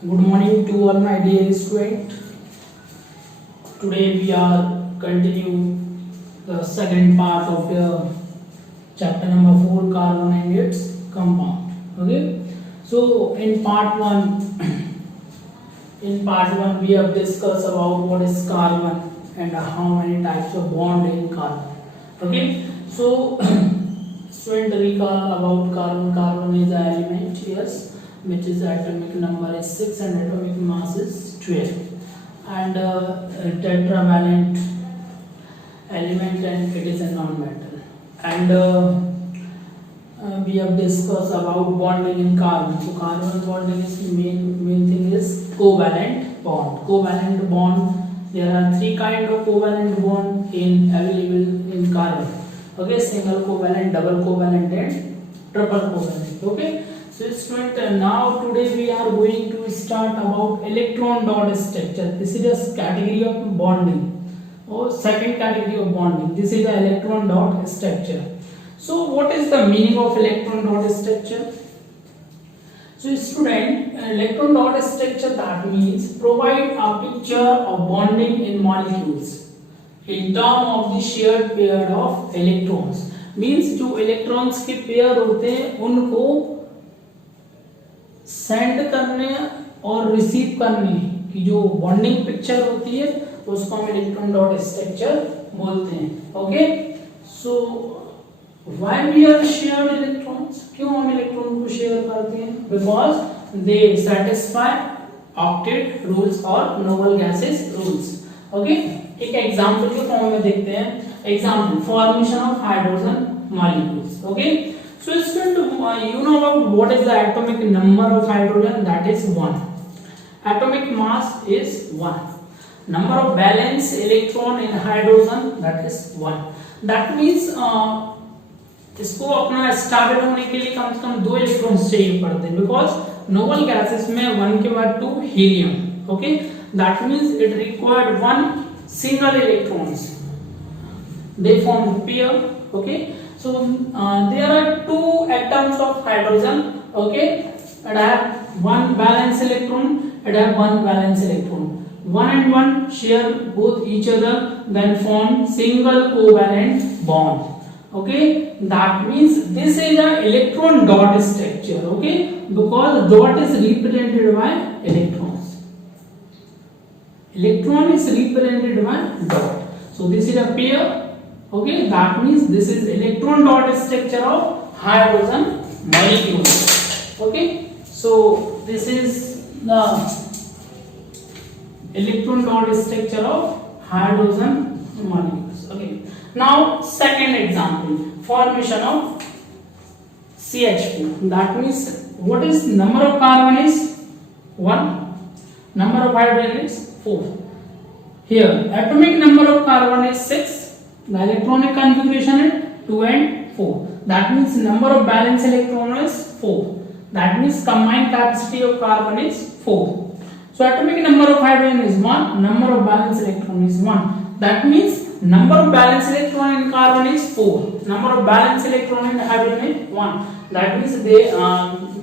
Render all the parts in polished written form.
Good morning to all my dear students. Today we are continue the second part of your chapter number 4, carbon and its compound. Okay. So in part one we have discussed about what is carbon and how many types of bond in carbon. Okay. So student recall about carbon. Carbon is an element, yes, which is atomic number is 6 and atomic mass is 12, and tetravalent element, and it is a non-metal. And we have discussed about bonding in carbon. So carbon bonding is main thing is covalent bond. Covalent bond, there are three kind of covalent bond available in carbon. Okay, single covalent, double covalent, and triple covalent. Okay. So student, now today we are going to start about electron dot structure. This is a category of bonding, or second category of bonding. This is the electron dot structure. So what is the meaning of electron dot structure? So student, electron dot structure, that means provide a picture of bonding in molecules in term of the shared pair of electrons. Means जो electrons के pair होते हैं उनको send करने और receive करने की जो बॉन्डिंग पिक्चर होती है उसको हम इलेक्ट्रॉन डॉट स्ट्रक्चर बोलते हैं. Okay. So why we are shared electrons, क्यों हम इलेक्ट्रॉन को शेयर करते हैं? Because they satisfy octet rules और नोबल गैसेस रूल्स. ओके. एक एग्जांपल के फॉर्म में देखते हैं. Example, formation of hydrogen molecules. Okay. So student, you know about what is the atomic number of hydrogen? That is 1. Atomic mass is 1. Number of valence electron in hydrogen, that is 1. That means इसको अपना started होने के लिए कम से कम 2 electrons चाहिए पड़ते हैं, because noble gases में 1 के बाद 2 helium. Okay. That means it required 1 single electrons. They form pair. Okay. So there are 2 atoms of hydrogen. Okay. It have 1 valence electron. It have 1 valence electron. 1 and 1 share both each other, then form single covalent bond. Okay. That means this is a electron dot structure. Okay. Because dot is represented by electrons. Electron is represented by dot. So this is a pair. Okay, that means this is electron dot structure of hydrogen molecule. Okay, so this is the electron dot structure of hydrogen molecules. Okay, now second example, formation of CH4. That means what is number of carbon is 1, number of hydrogen is 4. Here atomic number of carbon is 6. The electronic configuration is 2 and 4. That means number of valence electron is 4. That means combined capacity of carbon is 4. So atomic number of hydrogen is 1. Number of valence electron is 1. That means number of valence electron in carbon is 4. Number of valence electron in hydrogen is 1. That means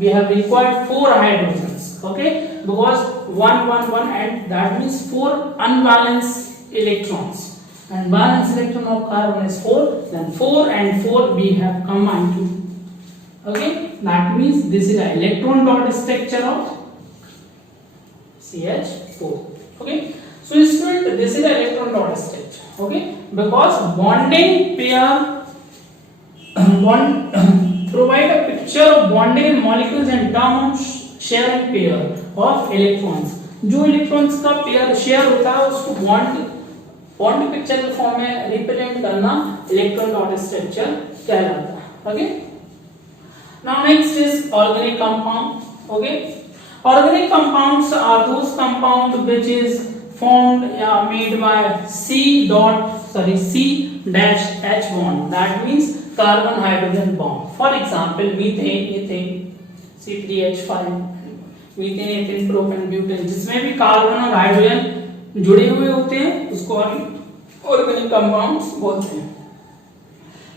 we have required 4 hydrogens. Okay, because 1 1 1, and that means 4 unbalanced electrons. And valence electron of carbon is 4, then 4 and 4 we have combined to. Okay, that means this is an electron dot structure of CH4. Okay, so student, this is an electron dot structure. Okay, because bonding pair provide a picture of bonding in molecules in terms of sharing pair of electrons. जो electrons का pair share होता है उसको bond picture के form में represent करना electron dot structure कहलाता है. Okay. Now next is organic compound. Okay. Organic compounds are those compound which is formed made by C dash H bond. That means carbon hydrogen bond. For example, methane, ethane, C3H5, methane, ethane, propane, butane, जिसमें भी carbon और hydrogen जुड़े हुए होते हैं उसको organic compounds बोलते हैं.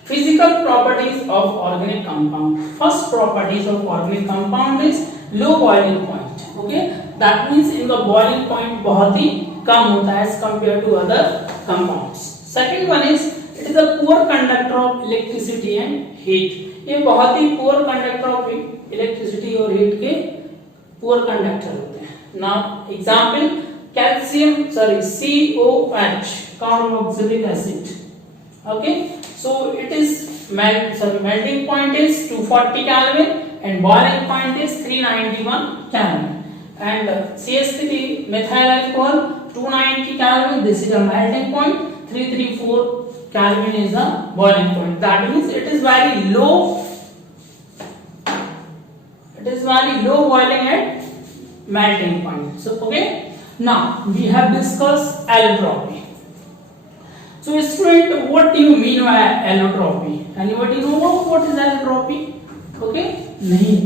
Physical properties of organic compound. First properties of organic compound is low boiling point. Point, okay, that means इनका बॉइलिंग पॉइंट बहुत ही कम होता है as compare to other compounds. Second one is it is a poor conductor of electricity and heat. ये बहुत ही poor conductor of electricity और हीट के पुअर कंडक्टर होते हैं। Now example calcium COH carboxylic acid, okay, so it is melting point is 240 Kelvin and boiling point is 391 Kelvin, and CH3 methyl alcohol 290 Kelvin, this is a melting point, 334 Kelvin is the boiling point. That means it is very low boiling at melting point. So okay, now we have discussed allotropy. So student, what do you mean by allotropy? Anybody know what is allotropy? Okay, nahi.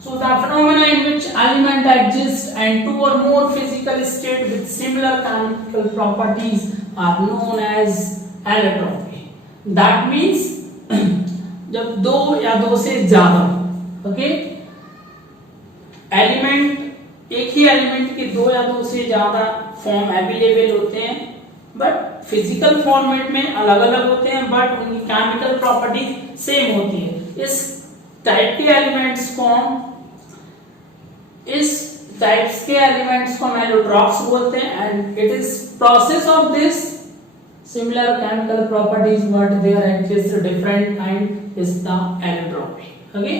So the phenomena in which element exists and two or more physical states with similar chemical properties are known as allotropy. That means जब दो या दो से ज्यादा, okay, element, एक ही element के दो या दो से ज्यादा फॉर्म अवेलेबल होते हैं, बट फिजिकल फॉर्मेट में अलग अलग होते हैं, बट उनकी केमिकल प्रॉपर्टीज सेम होती है। इस टाइप के एलिमेंट्स को हम एलोट्रॉप्स बोलते हैं, and it is process of this similar chemical properties but there exist different kind is the allotropy. Okay,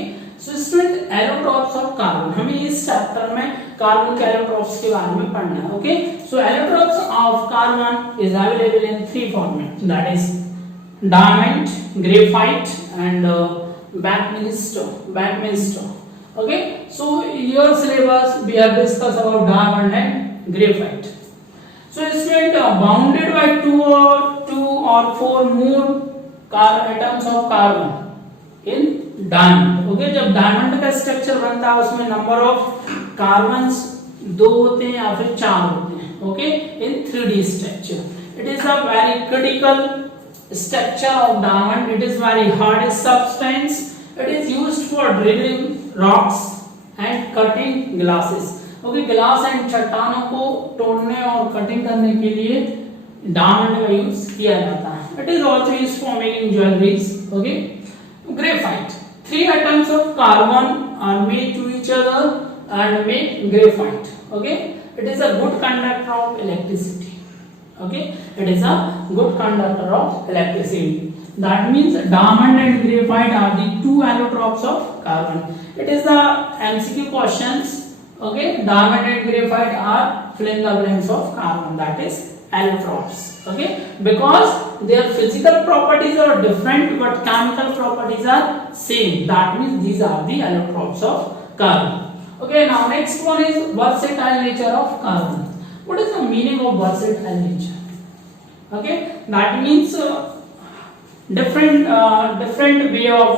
so student, allotropes of carbon, हमें इस चैप्टर में कार्बन के एलोट्रॉप्स के बारे में पढ़ना है। Okay, so allotropes of carbon is available in three format, that is diamond, graphite and Buckminster. Okay, so your syllabus we have discussed about diamond and graphite. So student, bounded by two or four more atoms of carbon in diamond. Okay, जब diamond का structure बनता है उसमें number of carbons दो होते हैं या फिर चार होते हैं। Okay, in 3D structure. It is a very critical structure of diamond. It is very hard substance. It is used for drilling rocks and cutting glasses. Okay, glass and चट्टानों को तोड़ने और कटिंग करने के लिए डायमंड का use किया जाता है। It is also used for making jewelries. Okay, graphite. 3 atoms of carbon are made to each other and make graphite. Okay, it is a good conductor of electricity. Okay, it is a good conductor of electricity. That means diamond and graphite are the two allotropes of carbon. It is the MCQ questions. Okay, diamond and graphite are fill in the blanks of carbon, that is allotropes. Okay, because their physical properties are different but chemical properties are same. That means these are the allotropes of carbon. Okay, now next one is versatile nature of carbon. What is the meaning of versatile nature? Okay, that means different way of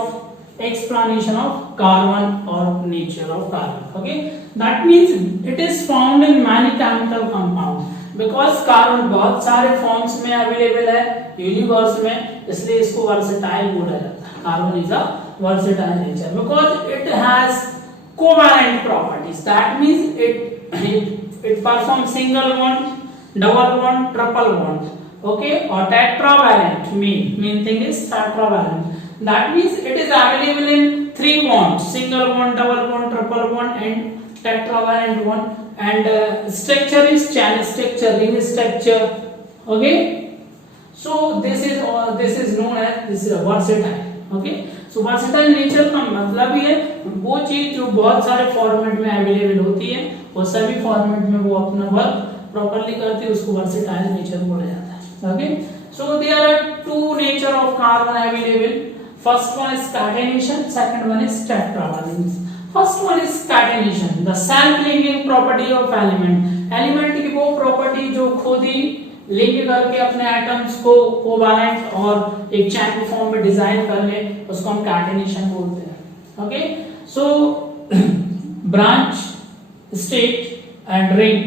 explanation of carbon or nature of carbon. Okay, that means it is found in many chemical compounds. Because carbon बहुत सारे forms में available है universe में, इसलिए इसको versatile बोला जाता है। Carbon is a versatile nature because it has covalent properties. That means it performs single bond, double bond, triple bond. Okay, or tetravalent. Main thing is tetravalent. That means it is available in 3 bonds: single bond, double bond, triple bond, and tetravalent one. And structure is chain structure, ring structure. Okay, so this is known as this is a versatile. Okay, so versatile nature का मतलब ही है वो चीज जो बहुत सारे format में available होती है, वो सभी फॉर्मेट में वो अपना वर्क प्रॉपर्ली करती है, उसको versatile nature बोला जाता है। Okay, so there are two nature of carbon available. First one is catenation, second one is tetravalence. First one is catenation, the self-linking property of element. Element की वो property जो खुद ही लिंक करके अपने atoms को कोवैलेंट और एक चैन के फॉर्म में डिजाइन कर ले, उसको हम कैटेनेशन बोलते हैं। Okay, so branch, state and ring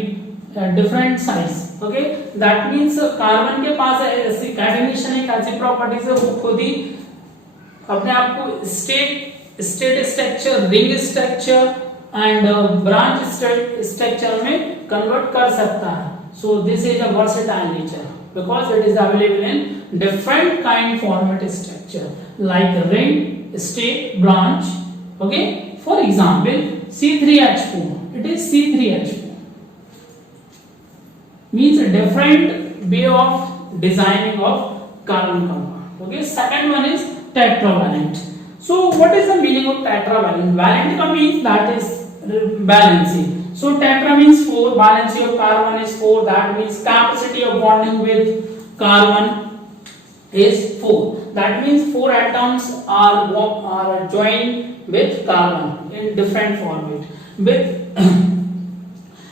different size. Okay, that means carbon के पास ऐसी कैटेनेशन एक ऐसी प्रॉपर्टीज है वो खुद ही अपने आप को state structure, ring structure and branch structure में कन्वर्ट कर सकता है. So this is a versatile nature because it is available in different kind format structure like ring, state, branch. Okay, for example C3H4, it is C3H4 means a different way of designing of carbon compound. Okay, second one is tetravalent. So what is the meaning of tetravalent? Valent ka means that is balancing. So tetra means 4, valency of carbon is 4, that means capacity of bonding with carbon is 4. That means 4 atoms are joined with carbon in different format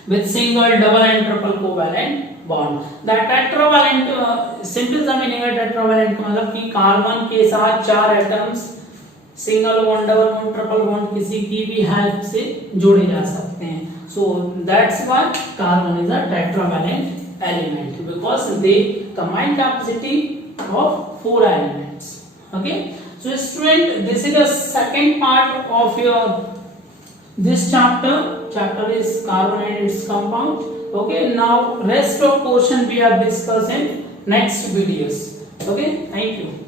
with single, double and triple covalent bond. That tetravalent simple सा meaning है tetravalent का मतलब कि carbon के साथ 4 atoms single bond, double bond, triple bond किसी की भी हेल्प से जोड़े जा सकते हैं. So that's why carbon is a tetravalent element because they combine capacity of 4 elements. Okay, so student, this is the second part of your this chapter. Chapter is carbon and its compound. Okay, now rest of portion we are discussing next videos. Okay, thank you.